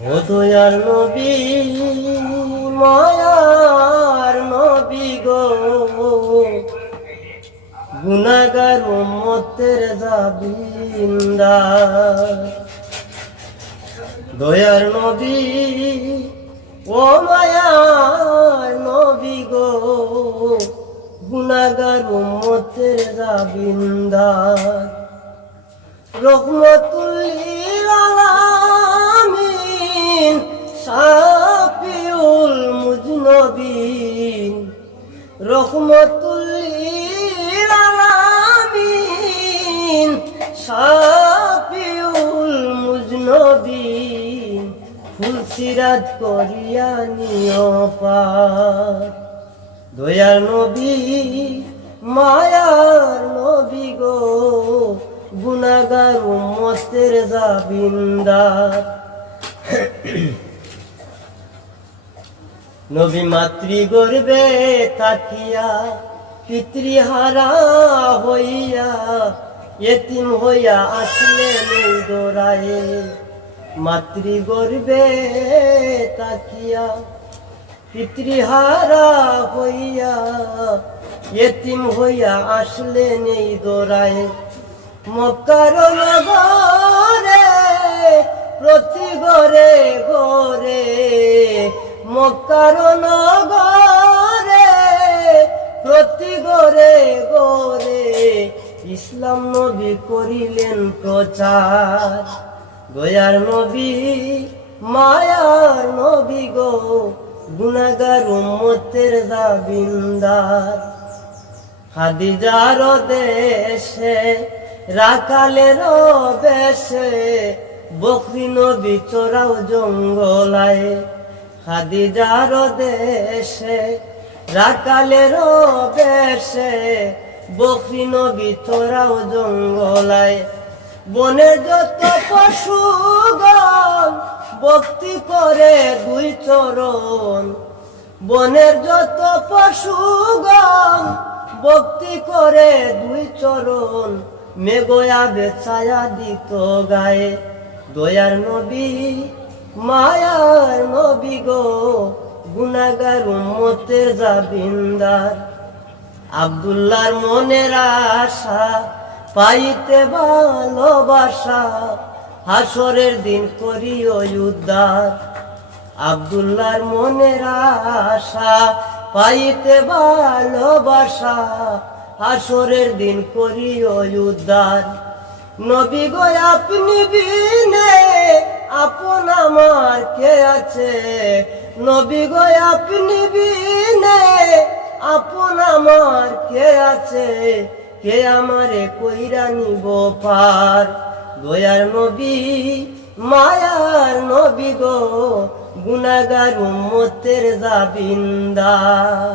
ও দয়ার নবী মায়ার নবী গো, গুনাহগার উম্মতের জাবিন্দার। দয়ার নবী ও মায়ার নবী গো, গুনাহগার উম্মতের জাবিন্দার। রহমতুল লিল আলামিন শাফিউল মুজনবিন, রহমতুল লিল আলামিন শাফিউল মুজনবিন, ফুলসিরাত করিয়া নিও পার। দয়ার নবী মায়ার নবী গো, গুনাহগার উম্মতের জাবিন্দার। নবী মাতৃগর্ভে থাকিয়া পিতৃহারা হইয়া, এতিম হইয়া আসলেন এই দোরায়ে। মাতৃগর্ভে থাকিয়া পিতৃহারা হইয়া, এতিম হইয়া আসলেন এই দোরায়ে। মক্কার নগরে প্রতি ঘরে ঘরে, মক্কার নগরে প্রতি ঘরে ঘরে, ইসলাম নবী করিলেন প্রচার। দয়ার নবী মায়ার নবী গো, গুনাহগার উম্মতের জাবিন্দার। খাদিজার দেশে রাখালের বেশে, বকরি নবী চোরাও জঙ্গলায়। খাদিজার দেশে রাখালের বেশে, বকরি নবী চোরাও জঙ্গলায়। বনের যত পশুগণ ভক্তি করে দুই চরণ, বনের যত পশুগণ ভক্তি করে দুই চরণ, মেঘয়া বেছায়া দিত গায়ে। দয়ার নবী মায়ার নবী গো, গুনাহগার উম্মতের জাবিন্দার। আব্দুল্লাহর মনের আশা পাইতে ভালোবাসা, হাসরের দিন করিও উদ্ধার। আব্দুল্লাহর মনের আশা পাইতে ভালোবাসা, হাসরের দিন করিও উদ্ধার। নবী গো আপনি বিনে আপন আমার কে আছে, নবী গো আপনি বিনে আপন আমার কে আছে, কে আমারে কইরা নিব পার। দয়ার নবী মায়ার নবী গো, গুনাহগার উম্মতের জাবিন্দার।